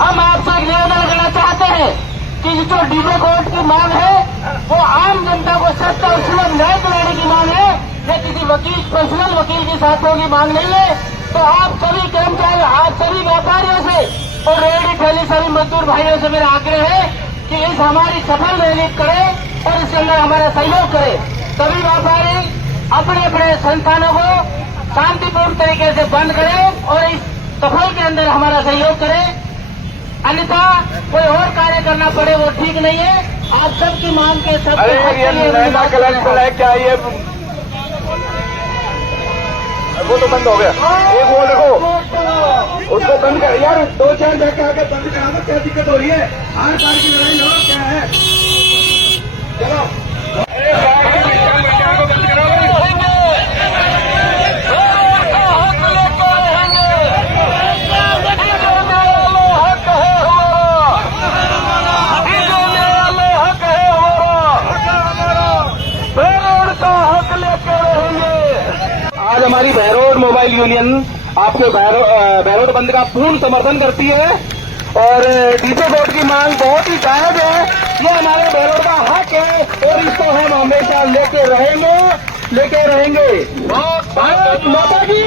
हम आपसे एक निवेदन करना चाहते हैं कि जो डीजे कोर्ट की मांग है वो आम जनता को सख्त और सुलभ न्याय दिलाने की मांग है, ये किसी वकील पर्सनल वकील के साथों की मांग नहीं है। तो आप सभी कर्मचारी, आप सभी व्यापारियों से और रेहड़ी ठेली सभी मजदूर भाइयों से मेरा आग्रह है कि इस हमारी सफल रैली करें और इसके अंदर हमारा सहयोग करें। सभी व्यापारी अपने अपने संस्थानों को शांतिपूर्ण तरीके से बंद करें और इस सफल के अंदर हमारा सहयोग करें, अन्यथा कोई और कार्य करना पड़े वो ठीक नहीं है। आप सबकी मांग के सब कलेक्टर है क्या ये? वो तो बंद हो गया। एक वो देखो उसको बंद कर यार, 2-4 जगह आके बंद करा दो, क्या दिक्कत हो रही है? आर पार की लड़ाई लड़ो, क्या है? चलो आज हमारी बहरोड मोबाइल यूनियन आपके बहरोड बंद का पूर्ण समर्थन करती है और डीजे कोर्ट की मांग बहुत ही जायज है। ये हमारे बहरोड का हक है और इसको हम हमेशा लेके रहेंगे। भारत माता की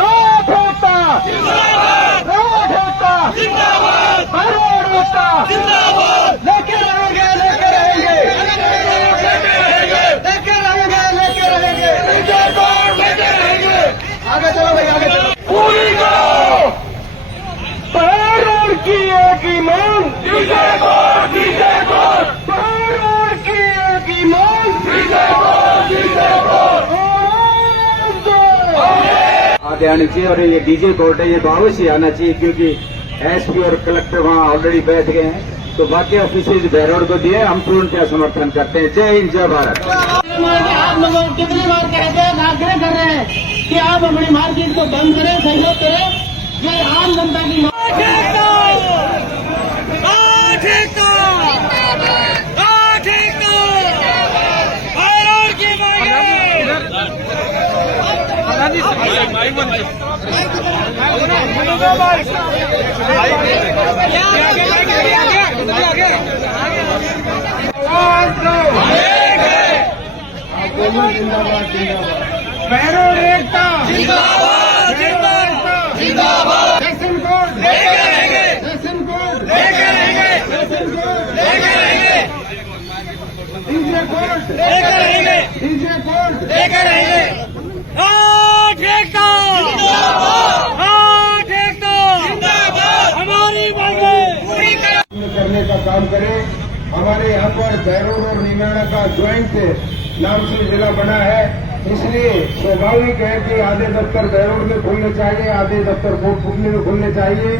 रोड एकता, रोड एकता, बहरोड एकता, लेके रहेंगे। आगे चलो भाई, आगे चलो। पूरी करो बहरोड की एक ही मांग, DJ court, DJ court, Behror की एक ही मांग, डीजे कोर्ट, डीजे कोर्ट। आगे आनी चाहिए और ये डीजे कोर्ट है, ये तो अवश्य आना चाहिए क्योंकि एसपी और कलेक्टर वहाँ ऑलरेडी बैठ गए हैं। तो बाकी ऑफिसर्स बहरोड को दिए, हम पूर्णतः समर्थन करते हैं। जय हिंद, जय भारत। आप लोगों को कितनी बार कहते हैं, आग्रह कर रहे हैं कि आप अपनी मार्केट को बंद करें, सहयोग करें। ये आम जनता की बहरोड एकता जिंदाबाद, जिंदाबाद, जिंदाबाद। सेशन कोर्ट लेके रहेंगे, सेशन कोर्ट लेके रहेंगे, सेशन कोर्ट लेके रहेंगे, डीजे कोर्ट लेके रहेंगे, डीजे कोर्ट लेके रहेंगे। हमारी मांगें पूरी करने का काम करें। हमारे यहाँ पर बहरोड और निमाड़ा का ज्वाइंट नाम से जिला बना है, इसलिए स्वाभाविक है कि आधे दफ्तर बहरोड में खुलने चाहिए, आधे दफ्तर कोटपुतली में खुलने चाहिए।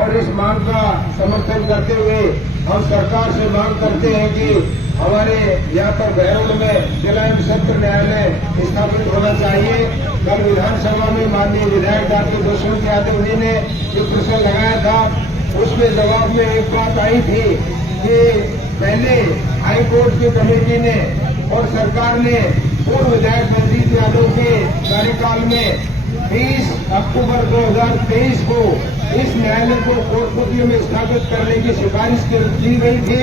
और इस मांग का समर्थन करते हुए हम सरकार से मांग करते हैं कि हमारे यहाँ पर बहरोड में जिला एवं सत्र न्यायालय स्थापित होना चाहिए। कल विधानसभा में माननीय विधायक डॉक्टर दुष्यंत यादव जी ने जो प्रश्न लगाया था, उसमें जवाब में एक बात आई थी कि पहले हाई कोर्ट की कमेटी ने और सरकार ने पूर्व विधायक रणजीत यादव के कार्यकाल में 20 अक्टूबर 2023 को इस न्यायालय को कोटपुतली में स्थापित करने की सिफारिश की गई थी।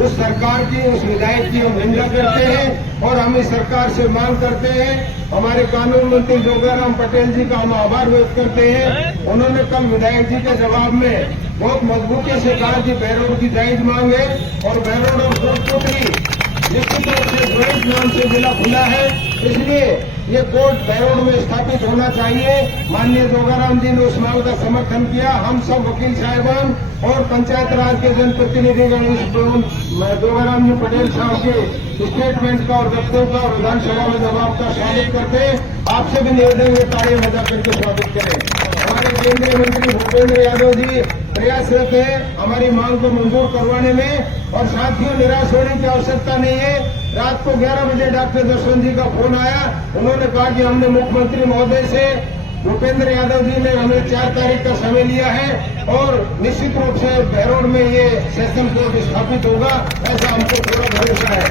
उस सरकार की, उस विधायक की हम निंदा करते हैं और हम इस सरकार से मांग करते हैं। हमारे कानून मंत्री जोगाराम पटेल जी का हम आभार व्यक्त करते हैं। उन्होंने कल विधायक जी के जवाब में बहुत मजबूती से कहा कि बहरोड की जायज मांग है और बहरोड और कोटपुतली निश्चित रूप से ज्वाइंट नाम से जिला खुला है, इसलिए ये कोर्ट बहरोड में स्थापित होना चाहिए। माननीय जोगाराम जी ने उस मांग का समर्थन किया। हम सब वकील साहिबान और पंचायत राज के जनप्रतिनिधिगण इस जोगाराम जी पटेल साहब के स्टेटमेंट का और वक्तव्य का और विधानसभा में जवाब का स्वागत करते हैं। आपसे भी निवेदन है ताली बजा करके स्वागत करें। हमारे केंद्रीय मंत्री भूपेंद्र यादव जी प्रयासरत है हमारी मांग को मंजूर करवाने में, और साथियों निराश होने की आवश्यकता नहीं है। रात को 11 बजे डॉक्टर दुष्यंत जी का फोन आया, उन्होंने कहा कि हमने मुख्यमंत्री महोदय से भूपेंद्र यादव जी ने हमें 4 तारीख का समय लिया है और निश्चित रूप से बहरोड में ये सेशन कोर्ट स्थापित होगा, ऐसा हमको पूरा भरोसा है।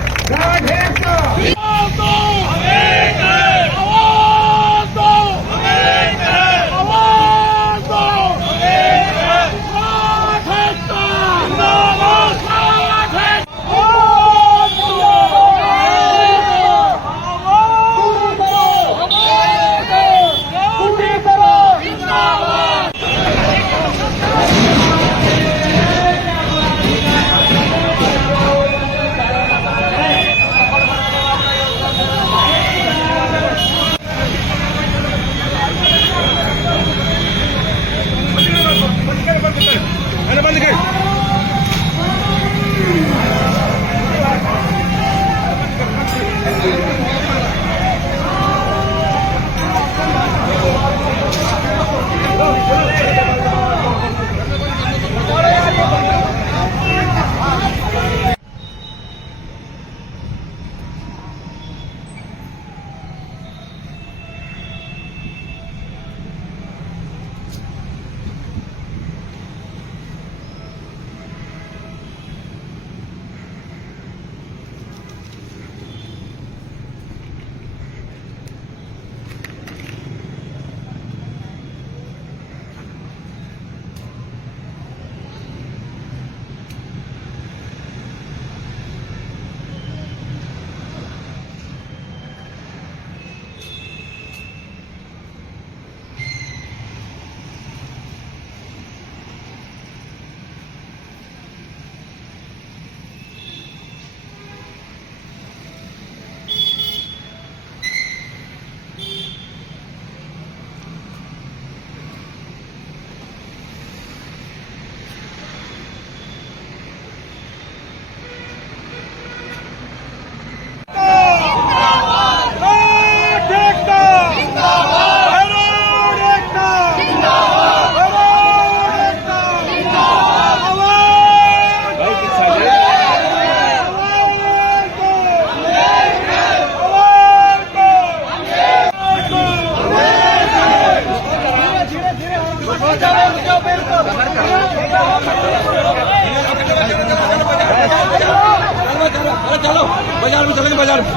बाजार में चलेंगे, बाजार में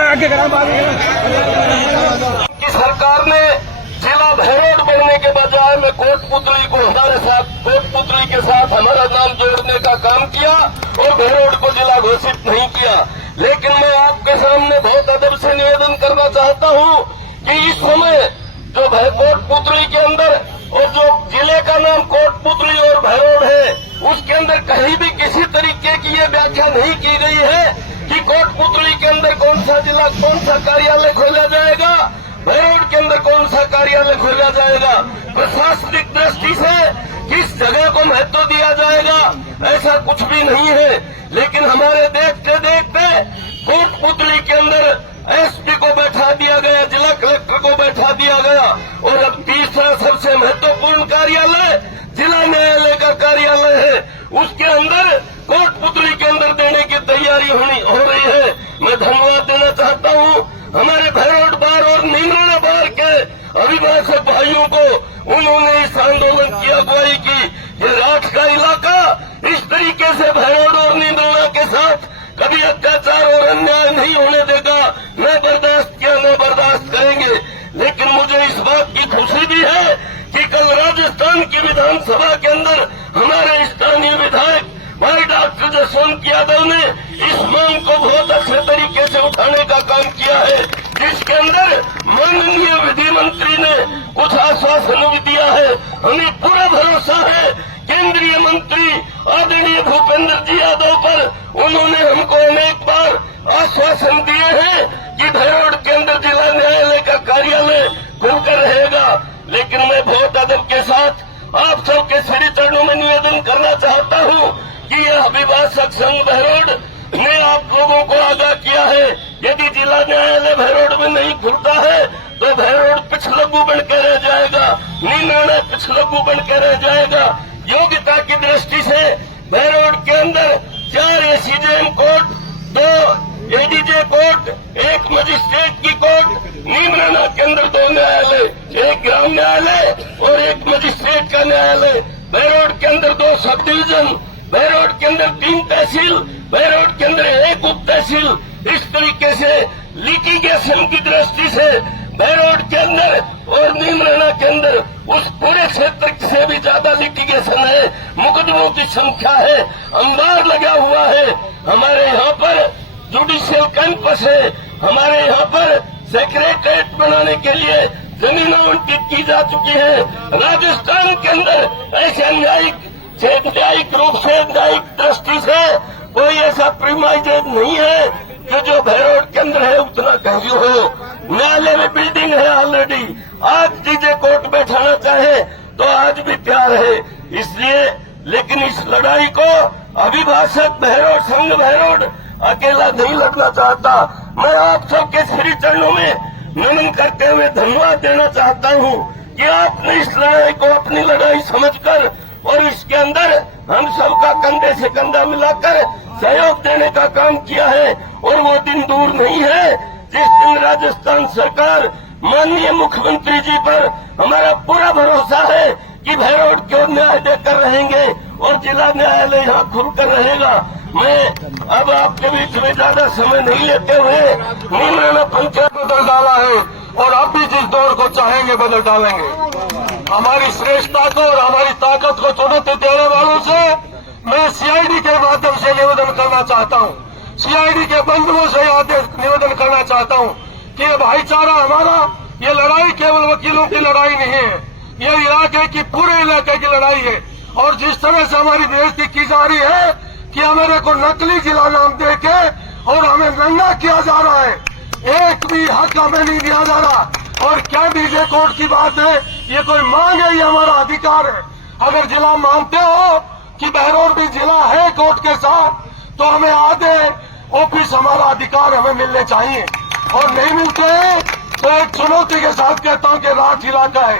आगे की सरकार ने जिला भैरोड बनने के बजाय में कोटपुतली को हमारे साथ, कोटपुतली के साथ हमारा नाम जोड़ने का काम किया और भैरोड को जिला घोषित नहीं किया। लेकिन मैं आपके सामने बहुत अदब से निवेदन करना चाहता हूं कि इस समय जो कोटपुतली के अंदर और जो जिले का नाम कोटपुतली और भैरोड है, उसके अंदर कहीं भी किसी तरीके की ये व्याख्या नहीं की गई है कि कोटपुतली के अंदर कौन सा जिला, कौन सा कार्यालय खोला जाएगा, भैरोड के अंदर कौन सा कार्यालय खोला जाएगा। प्रशासनिक दृष्टि से किस जगह को महत्व दिया जाएगा, ऐसा कुछ भी नहीं है। लेकिन हमारे देखते देखते कोटपुतली के अंदर एसपी को बैठा दिया गया, जिला कलेक्टर को बैठा दिया गया और अब तीसरा सबसे महत्वपूर्ण कार्यालय जिला न्यायालय का कार्यालय है, उसके अंदर कोटपुतली के अंदर देने की तैयारी हो रही है। मैं धन्यवाद देना चाहता हूं हमारे भैरोड बार और नीमराना बार के अभिभाषक भाइयों को, उन्होंने इस आंदोलन की अगुवाई की। ये राठ का इलाका इस तरीके से भैरोड और नीमराना के साथ कभी अत्याचार और अन्याय नहीं होने देगा, न बर्दाश्त किया, न बर्दाश्त करेंगे। लेकिन मुझे इस बात की खुशी भी है कि कल राजस्थान की विधानसभा के अंदर हमारे स्थानीय विधायक भाई डॉक्टर जसवंत यादव ने इस मांग को बहुत अच्छे तरीके से उठाने का काम किया है, जिसके अंदर माननीय विधि मंत्री ने कुछ आश्वासन भी दिया है। हमें पूरा भरोसा है केंद्रीय मंत्री आदरणीय भूपेंद्र जी यादव पर, उन्होंने हमको अनेक बार आश्वासन दिए हैं कि भैरोड के अंदर जिला न्यायालय का कार्यालय खुलकर रहेगा। लेकिन मैं बहुत अदब के साथ आप सबके श्री चरणों में निवेदन करना चाहता हूं कि यह अभिभाषक संघ भैरोड ने आप लोगों को आगाह किया है, यदि जिला न्यायालय भैरोड में नहीं खुलता है तो भैरोड पिछलग्गू बनकर रह जाएगा, नीमराना पिछलग्गू बनकर रह जाएगा। योग्यता की दृष्टि से भैरोड के अंदर 4 ACJM court, 2 ADJ court, 1 magistrate की कोर्ट, नीमराना के अंदर 2 न्यायालय, 1 ग्राम न्यायालय और 1 मजिस्ट्रेट का न्यायालय, भैरोड के अंदर 2 सब डिवीजन, भैरोड के अंदर 3 तहसील, भैरोड के अंदर 1 उप तहसील। इस तरीके से लिटिगेशन की दृष्टि से भैरोड के अंदर और नीमराना के अंदर उस पूरे क्षेत्र से भी ज्यादा लिटिगेशन है, मुकदमों की संख्या है, अंबार लगा हुआ है। हमारे यहाँ पर जुडिशियल कैंपस है, हमारे यहाँ पर सेक्रेटरीट बनाने के लिए जमीन आवंटित की जा चुकी है। राजस्थान के अंदर ऐसे न्यायिक रूप से, न्यायिक दृष्टि से कोई ऐसा प्रीमाइजेज नहीं है कि जो भैरोड के अंदर है उतना कहीं हो। न्यायालय में बिल्डिंग है ऑलरेडी, आज डीजे कोर्ट बैठाना चाहे तो आज भी तैयार है। इसलिए लेकिन इस लड़ाई को अभिभाषक भैरोड, संघ भैरोड अकेला नहीं लड़ना चाहता। मैं आप सबके श्री चरणों में नमन करते हुए धन्यवाद देना चाहता हूं कि आपने इस लड़ाई को अपनी लड़ाई समझकर और इसके अंदर हम सबका कंधे से कंधा मिलाकर सहयोग देने का काम किया है। और वो दिन दूर नहीं है जिस दिन राजस्थान सरकार माननीय मुख्यमंत्री जी पर हमारा पूरा भरोसा है कि भैरोड को न्याय देकर रहेंगे और जिला न्यायालय यहाँ खुलकर रहेगा। मैं अब आपके बीच में ज्यादा समय नहीं लेते हुए नीमराना पंचायत बदल डाला है और अब भी जिस दौर को चाहेंगे बदल डालेंगे। हमारी श्रेष्ठता को और हमारी ताकत को चुनौती देने वालों से मैं सीआईडी के माध्यम से निवेदन करना चाहता हूं, सीआईडी के बंधुओं से निवेदन करना चाहता हूं कि ये भाईचारा हमारा, ये लड़ाई केवल वकीलों की लड़ाई नहीं है, ये इलाके की, पूरे इलाके की लड़ाई है। और जिस तरह से हमारी बेइज्जती की जा रही है कि हमारे को नकली जिला नाम देके और हमें नंगा किया जा रहा है, एक भी हक हमें नहीं दिया जा रहा। और क्या डीजे कोर्ट की बात है, ये कोई मांग है, ये हमारा अधिकार है। अगर जिला मानते हो कि भैरोड भी जिला है कोर्ट के साथ, तो हमें आधे ऑफिस, हमारा अधिकार हमें मिलने चाहिए। और नहीं मिलते हैं तो एक चुनौती के साथ कहता हूं कि राठ इलाका है,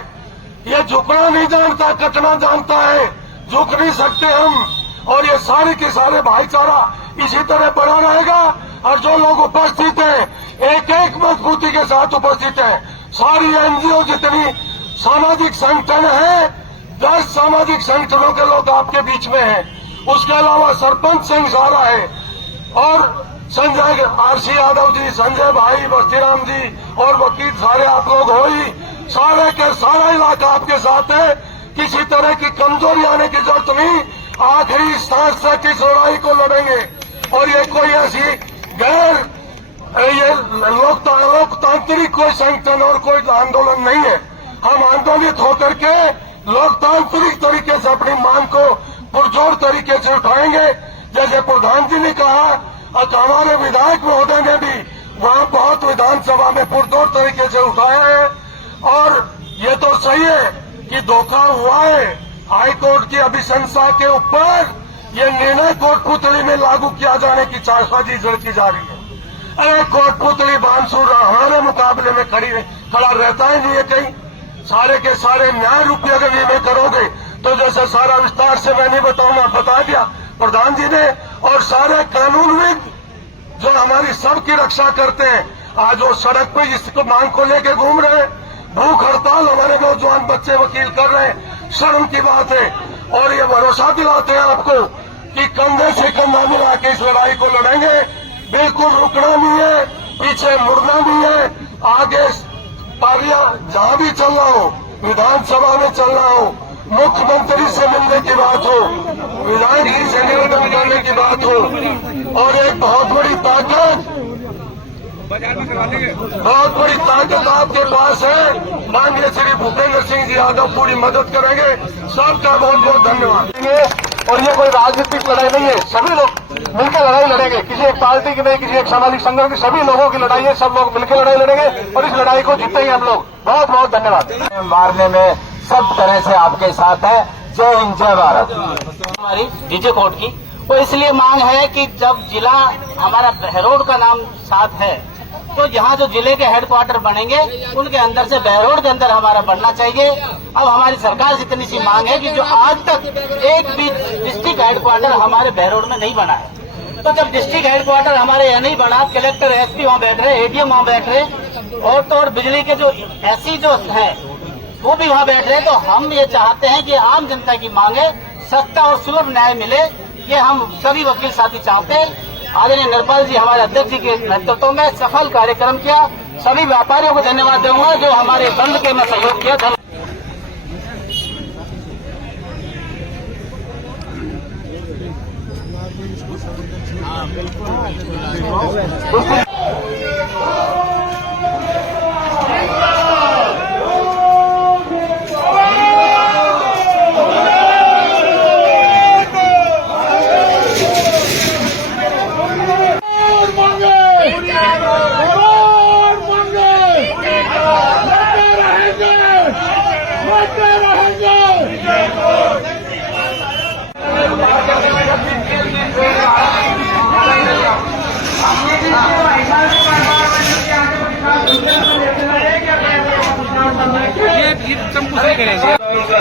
ये झुकना नहीं जानता, कटना जानता है, झुक नहीं सकते हम। और ये सारे के सारे भाईचारा इसी तरह बना रहेगा। और जो लोग उपस्थित हैं, एक एक मजबूती के साथ उपस्थित हैं। सारी एनजीओ जितनी सामाजिक संगठन है, 10 सामाजिक संगठनों के लोग आपके बीच में हैं। उसके अलावा सरपंच संघ सारा है और संजय आरसी यादव जी, संजय भाई, बस्तीराम जी और वकील सारे आप लोग हो ही, सारे के सारा इलाका आपके साथ है। किसी तरह की कमजोरी आने की जरूरत नहीं। आखिरी सांस तक इस लड़ाई को लड़ेंगे और ये कोई ऐसी गैर ये लोकतांत्रिक कोई संगठन और कोई आंदोलन नहीं है। हम आंदोलित होकर के लोकतांत्रिक तरीके से अपनी मांग को पुरजोर तरीके से उठाएंगे। जैसे प्रधान जी ने कहा, हमारे विधायक महोदय ने भी वहां बहुत विधानसभा में पुरजोर तरीके से उठाया है। और ये तो सही है कि धोखा हुआ है। हाईकोर्ट की अभिशंसा के ऊपर ये निर्णय कोटपुतली में लागू किया जाने की चालबाजी की जा रही है। अरे कोटपुतली बांसुर हमारे मुकाबले में खड़ा रहता ही नहीं है कहीं। सारे के सारे न्याय रूपी अगर निर्णय करोगे तो जैसे सारा विस्तार से मैं नहीं बताऊंगा, बता दिया प्रधान जी ने। और सारे कानूनविद जो हमारी सबकी रक्षा करते हैं, आज वो सड़क पर इसको मांग को लेके घूम रहे हैं। भूख हड़ताल हमारे नौजवान बच्चे वकील कर रहे हैं, शर्म की बात है। और ये भरोसा दिलाते हैं आपको कि कंधे से कंधा मिला के इस लड़ाई को लड़ेंगे। बिल्कुल रुकना नहीं है, पीछे मुड़ना नहीं है। आगे पारिया जहां भी चल रहा हो, विधानसभा में चल रहा हो, मुख्यमंत्री से मिलने की बात हो, विधायक जी से निवेदन करने की बात हो। और एक बहुत बड़ी ताकत आपके पास है। माननीय श्री भूपेंद्र सिंह जी यादव पूरी मदद करेंगे। सबका बहुत बहुत धन्यवाद। और ये कोई राजनीतिक लड़ाई नहीं है, सभी लोग मिलकर लड़ाई लड़ेंगे। किसी एक पार्टी की नहीं, किसी एक सामाजिक संगठन की, सभी लोगों की लड़ाई है। सब लोग मिलकर लड़ाई लड़ेंगे और इस लड़ाई को जीतेंगे हम लोग। बहुत बहुत धन्यवाद। मारने में सब तरह से आपके साथ है। जय हिंद, जय भारत। हमारी डीजे कोर्ट की वो इसलिए मांग है कि जब जिला हमारा बहरोड का नाम साथ है, तो यहाँ जो जिले के हेडक्वार्टर बनेंगे उनके अंदर से बहरोड के अंदर हमारा बनना चाहिए। अब हमारी सरकार से इतनी सी मांग है कि जो आज तक एक भी डिस्ट्रिक्ट हेडक्वार्टर हमारे बहरोड में नहीं बना है, तो जब डिस्ट्रिक्ट हेडक्वार्टर हमारे यहाँ नहीं बना, कलेक्टर एसपी वहाँ बैठ रहे, एडीएम वहाँ बैठ रहे, और तो और बिजली के जो एससी जो है वो भी वहाँ बैठ रहे, तो हम ये चाहते हैं कि आम जनता की मांगे सस्ता और सुलभ न्याय मिले। ये हम सभी वकील साथी चाहते हैं। आदरणीय नरपाल जी हमारे अध्यक्ष जी के नेतृत्व में सफल कार्यक्रम किया। सभी व्यापारियों को धन्यवाद दूंगा जो हमारे बंद के में सहयोग किया।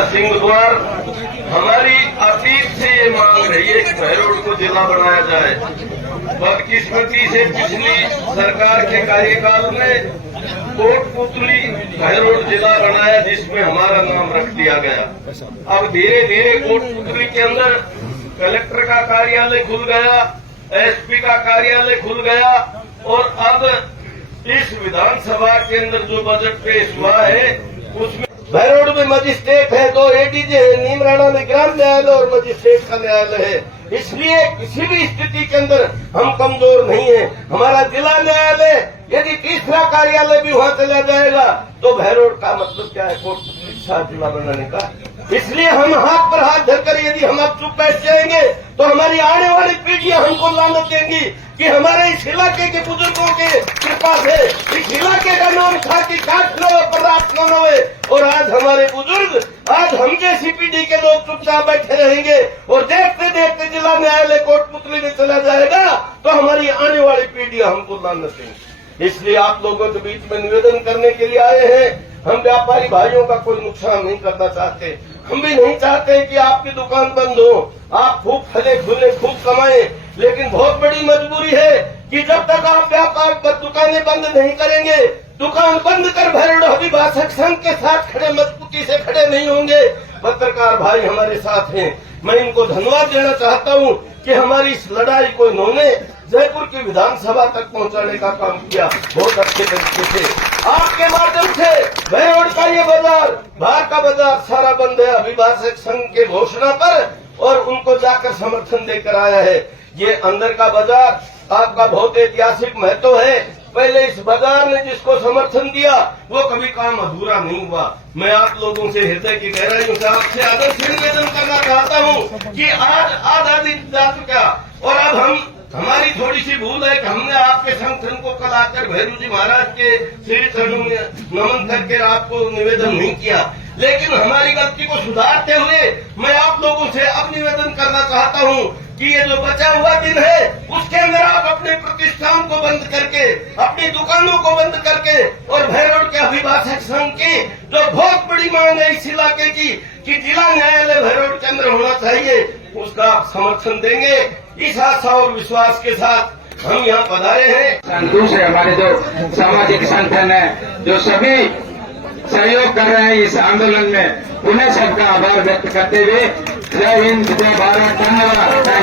सिंह द्वार हमारी अतीत से ये मांग रही है कि बहरोड को जिला बनाया जाए। बदकिस्मती से पिछली सरकार के कार्यकाल में कोटपुतली बहरोड जिला बनाया, जिसमें हमारा नाम रख दिया गया। अब धीरे धीरे कोटपुतली के अंदर कलेक्टर का कार्यालय खुल गया, एसपी का कार्यालय खुल गया, और अब इस विधानसभा के अंदर जो बजट पेश हुआ है उसमें बहरोड में मजिस्ट्रेट है, 2 एडीजे है, नीमराणा में ग्राम न्यायालय और मजिस्ट्रेट का न्यायालय है। इसलिए किसी भी स्थिति के अंदर हम कमजोर नहीं है। हमारा जिला न्यायालय यदि तीसरा कार्यालय भी वहां चला जाएगा तो बहरोड का मतलब क्या है, कोटपुतली साथ जिला बनाने का। इसलिए हम हाथ पर हाथ धरकर यदि हम अब चुप बैठ जाएंगे तो हमारी आने वाली पीढ़ियां हमको लानत देंगी कि हमारे इस इलाके के बुजुर्गों के कृपा से इस इलाके का नाम था कि काट लो पर्याप्त न हुए, और आज हमारे बुजुर्ग, आज हम जैसी पीढ़ी के लोग चुपचाप बैठे रहेंगे और देखते देखते जिला न्यायालय कोटपुतली में चला जाएगा तो हमारी आने वाली पीढ़ियां हमको लानत देंगी। इसलिए आप लोगों के बीच में निवेदन करने के लिए आए हैं। हम व्यापारी भाइयों का कोई नुकसान नहीं करना चाहते। हम भी नहीं चाहते कि आपकी दुकान बंद हो, आप खूब फले फूले खूब कमाएं, लेकिन बहुत बड़ी मजबूरी है कि जब तक आप व्यापार पर दुकानें बंद नहीं करेंगे, दुकान बंद कर बहरोड अभिभाषक संघ के साथ खड़े मजबूती से खड़े नहीं होंगे। पत्रकार भाई हमारे साथ हैं, मैं इनको धन्यवाद देना चाहता हूं कि हमारी इस लड़ाई को इन्होंने जयपुर की विधानसभा तक पहुंचाने का काम किया बहुत अच्छे तरीके से। आपके माध्यम से भैरोड का ये बाजार, बाहर का बाजार सारा बंद है अभिभाषक संघ के घोषणा पर, और उनको जाकर समर्थन देकर आया है। ये अंदर का बाजार आपका बहुत ऐतिहासिक महत्व है। पहले इस बाजार ने जिसको समर्थन दिया वो कभी काम अधूरा नहीं हुआ। मैं आप लोगों से हृदय की गहराइयों से आपसे आदर से निवेदन करना चाहता हूँ कि आज आधा दिन जा चुका और अब हमारी थोड़ी सी भूल है कि हमने आपके संगठन को कल आकर भैरू जी महाराज के श्री चरणों में नमन करके आपको निवेदन नहीं किया, लेकिन हमारी गलती को सुधारते हुए मैं आप लोगों से अब निवेदन करना चाहता हूँ कि ये जो बचा हुआ दिन है उसके अंदर आप अपने प्रतिष्ठान को बंद करके, अपनी दुकानों को बंद करके और भैरोड के अभिभाषक संघ की जो बहुत बड़ी मांग है इस इलाके की कि जिला न्यायालय भैरोड के अंदर होना चाहिए, उसका आप समर्थन देंगे। इस आशा और विश्वास के साथ हम यहाँ पधारे हैं। दूसरे हमारे जो सामाजिक संगठन है जो सभी सहयोग कर रहे हैं इस आंदोलन में, उन्हें सबका आभार व्यक्त करते हुए जय हिंद, जय भारत, धन्यवाद।